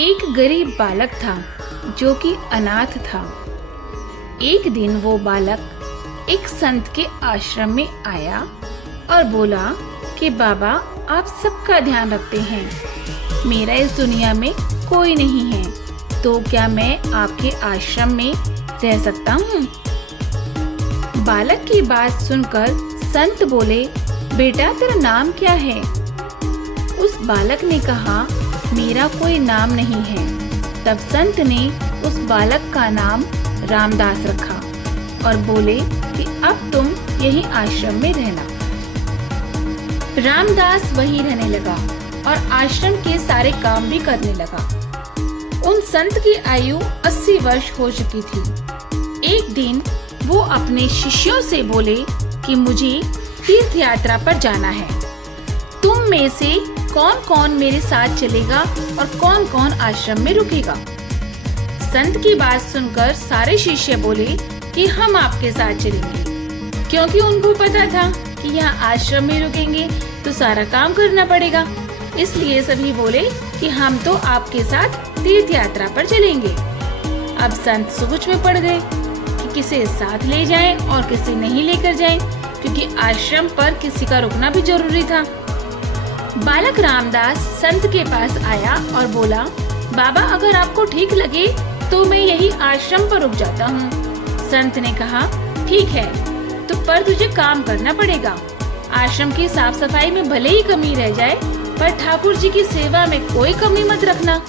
एक गरीब बालक था जो कि अनाथ था। एक दिन वो बालक एक संत के आश्रम में आया और बोला कि बाबा, आप सबका ध्यान रखते हैं, मेरा इस दुनिया में कोई नहीं है, तो क्या मैं आपके आश्रम में रह सकता हूँ? बालक की बात सुनकर संत बोले, बेटा तेरा नाम क्या है? उस बालक ने कहा, मेरा कोई नाम नहीं है। तब संत ने उस बालक का नाम रामदास रखा और बोले कि अब तुम यही आश्रम में रहना। रामदास वहीं रहने लगा और आश्रम के सारे काम भी करने लगा। उन संत की आयु 80 वर्ष हो चुकी थी। एक दिन वो अपने शिष्यों से बोले कि मुझे तीर्थ यात्रा पर जाना है। तुम में से कौन कौन मेरे साथ चलेगा और कौन कौन आश्रम में रुकेगा? संत की बात सुनकर सारे शिष्य बोले कि हम आपके साथ चलेंगे, क्योंकि उनको पता था कि यहाँ आश्रम में रुकेंगे तो सारा काम करना पड़ेगा। इसलिए सभी बोले कि हम तो आपके साथ तीर्थ यात्रा पर चलेंगे। अब संत सोच में पड़ गए कि किसे साथ ले जाएं और किसे नहीं लेकर जाएं, क्योंकि आश्रम पर किसी का रुकना भी जरूरी था। बालक रामदास संत के पास आया और बोला, बाबा अगर आपको ठीक लगे तो मैं यही आश्रम पर रुक जाता हूँ। संत ने कहा, ठीक है, तो पर तुझे काम करना पड़ेगा। आश्रम की साफ सफाई में भले ही कमी रह जाए, पर ठाकुर जी की सेवा में कोई कमी मत रखना।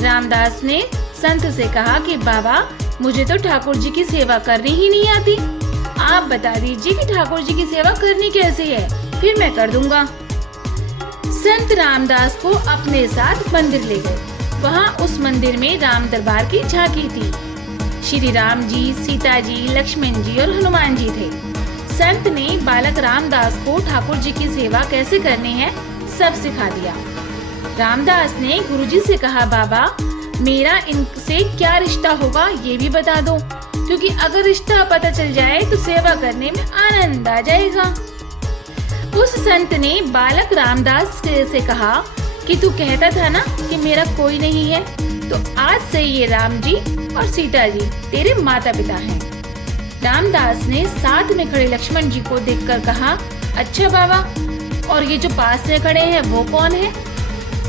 रामदास ने संत से कहा कि बाबा, मुझे तो ठाकुर जी की सेवा करनी ही नहीं आती, आप बता दीजिए कि ठाकुर जी की सेवा करनी कैसे है, फिर मैं कर दूंगा। संत रामदास को अपने साथ मंदिर ले गए। वहाँ उस मंदिर में राम दरबार की झांकी थी। श्री राम जी, सीता जी, लक्ष्मण जी और हनुमान जी थे। संत ने बालक रामदास को ठाकुर जी की सेवा कैसे करनी है सब सिखा दिया। रामदास ने गुरुजी से कहा, बाबा मेरा इनसे क्या रिश्ता होगा ये भी बता दो, क्योंकि अगर रिश्ता पता चल जाए तो सेवा करने में आनंद आ जाएगा। उस संत ने बालक रामदास से कहा कि तू कहता था ना कि मेरा कोई नहीं है, तो आज से ये राम जी और सीता जी तेरे माता पिता हैं। रामदास ने साथ में खड़े लक्ष्मण जी को देखकर कहा, अच्छा बाबा, और ये जो पास में खड़े हैं वो कौन है?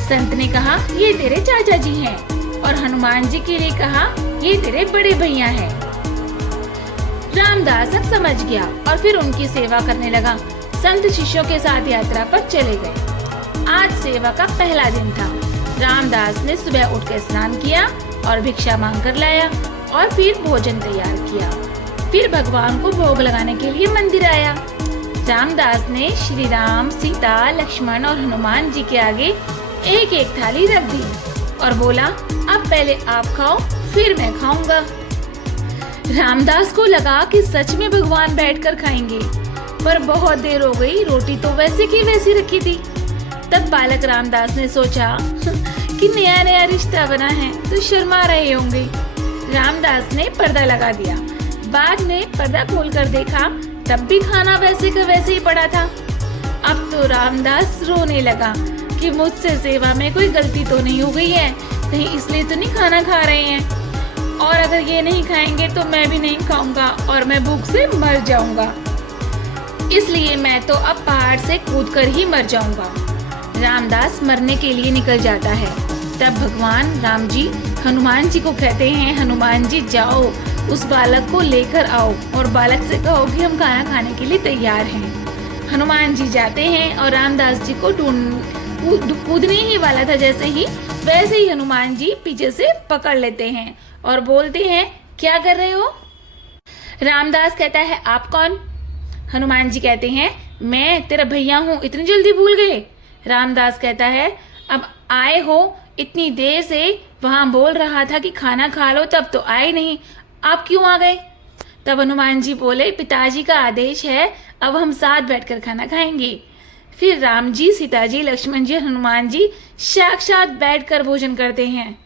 संत ने कहा, ये तेरे चाचा जी हैं, और हनुमान जी के लिए कहा, ये तेरे बड़े भैया हैं। रामदास अब समझ गया और फिर उनकी सेवा करने लगा। संत शिष्यों के साथ यात्रा पर चले गए। आज सेवा का पहला दिन था। रामदास ने सुबह उठकर स्नान किया और भिक्षा मांग कर लाया और फिर भोजन तैयार किया। फिर भगवान को भोग लगाने के लिए मंदिर आया। रामदास ने श्री राम, सीता, लक्ष्मण और हनुमान जी के आगे एक एक थाली रख दी और बोला, अब पहले आप खाओ फिर मैं खाऊंगा। रामदास को लगा कि सच में भगवान बैठकर खाएंगे, पर बहुत देर हो गई, रोटी तो वैसे की वैसी रखी थी। तब बालक रामदास ने सोचा कि नया नया रिश्ता बना है तो शर्मा रहे होंगे। रामदास ने पर्दा लगा दिया। बाद में पर्दा खोलकर देखा, तब भी खाना वैसे का वैसे ही पड़ा था। अब तो रामदास रोने लगा कि मुझसे सेवा में कोई गलती तो नहीं हो गई है, कहीं इसलिए तो नहीं खाना खा रहे हैं, और अगर ये नहीं खाएंगे तो मैं भी नहीं खाऊंगा और मैं भूख से मर जाऊंगा, इसलिए मैं तो अब पहाड़ से कूदकर ही मर जाऊंगा। रामदास मरने के लिए निकल जाता है। तब भगवान राम जी हनुमान जी को कहते हैं, हनुमान जी जाओ उस बालक को लेकर आओ और बालक से कहो कि हम खाना खाने के लिए तैयार हैं। हनुमान जी जाते हैं और रामदास जी को कूदने ही वाला था जैसे ही, वैसे ही हनुमान जी पीछे से पकड़ लेते हैं और बोलते हैं, क्या कर रहे हो? रामदास कहता है, आप कौन? हनुमान जी कहते हैं, मैं तेरा भैया हूँ, इतनी जल्दी भूल गए? रामदास कहता है, अब आए हो, इतनी देर से वहाँ बोल रहा था कि खाना खा लो, तब तो आए नहीं, आप क्यों आ गए? तब हनुमान जी बोले, पिताजी का आदेश है, अब हम साथ बैठकर खाना खाएंगे। फिर राम जी, सीता जी, लक्ष्मण जी, हनुमान जी साक्षात बैठकर भोजन करते हैं।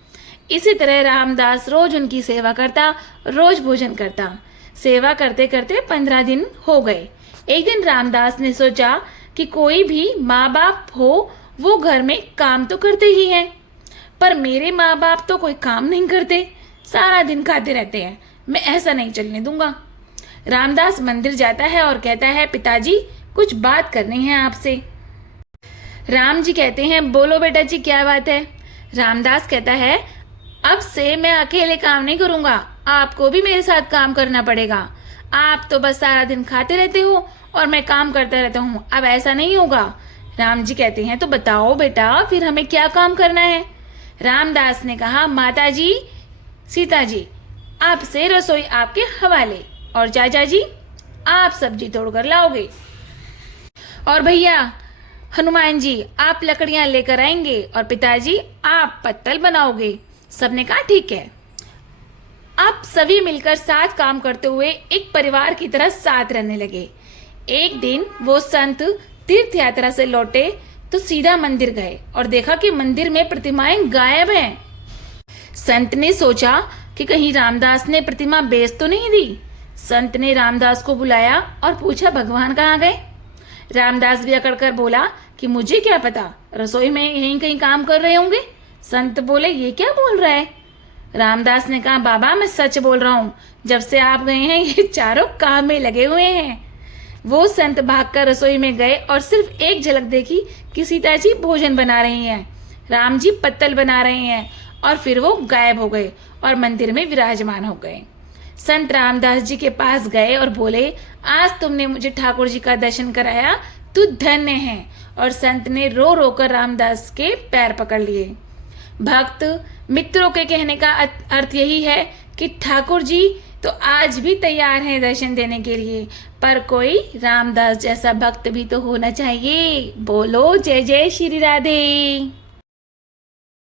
इसी तरह रामदास रोज उनकी सेवा करता, रोज भोजन करता। सेवा करते करते 15 दिन हो गए। एक दिन रामदास ने सोचा कि कोई भी माँ बाप हो वो घर में काम तो करते ही हैं, पर मेरे माँ बाप तो कोई काम नहीं करते, सारा दिन खाते रहते हैं। मैं ऐसा नहीं चलने दूंगा। रामदास मंदिर जाता है और कहता है, पिताजी कुछ बात करनी है आपसे। राम जी कहते हैं, बोलो बेटा जी, क्या बात है। रामदास कहता है, अब से मैं अकेले काम नहीं करूंगा, आपको भी मेरे साथ काम करना पड़ेगा। आप तो बस सारा दिन खाते रहते हो और मैं काम करता रहता हूँ, अब ऐसा नहीं होगा। राम जी कहते हैं, तो बताओ बेटा, फिर हमें क्या काम करना है। रामदास ने कहा, माता जी, सीता जी, आपसे रसोई आपके हवाले, और चाचा जी आप सब्जी तोड़कर लाओगे, और भैया हनुमान जी आप लकड़ियां लेकर आएंगे, और पिताजी आप पत्तल बनाओगे। सबने कहा ठीक है। अब सभी मिलकर साथ काम करते हुए एक परिवार की तरह साथ रहने लगे। एक दिन वो संत तीर्थ यात्रा से लौटे तो सीधा मंदिर गए और देखा कि मंदिर में प्रतिमाएं गायब हैं। संत ने सोचा कि कहीं रामदास ने प्रतिमा बेच तो नहीं दी। संत ने रामदास को बुलाया और पूछा, भगवान कहाँ गए। रामदास भी अकड़ कर बोला कि मुझे क्या पता, रसोई में यहीं कहीं काम कर रहे होंगे। संत बोले, ये क्या बोल रहा है। रामदास ने कहा, बाबा मैं सच बोल रहा हूँ, जब से आप गए हैं ये चारों काम में लगे हुए हैं। वो संत भागकर रसोई में गए और सिर्फ एक झलक देखी कि सीता जी भोजन बना रही हैं, राम जी पत्तल बना रहे हैं, और फिर वो गायब हो गए और मंदिर में विराजमान हो गए। संत रामदास जी के पास गए और बोले, आज तुमने मुझे ठाकुर जी का दर्शन कराया, तू धन्य है। और संत ने रो रो कर रामदास के पैर पकड़ लिए। भक्त मित्रों के कहने का अर्थ यही है कि ठाकुर जी तो आज भी तैयार हैं दर्शन देने के लिए, पर कोई रामदास जैसा भक्त भी तो होना चाहिए। बोलो जय जय श्री राधे।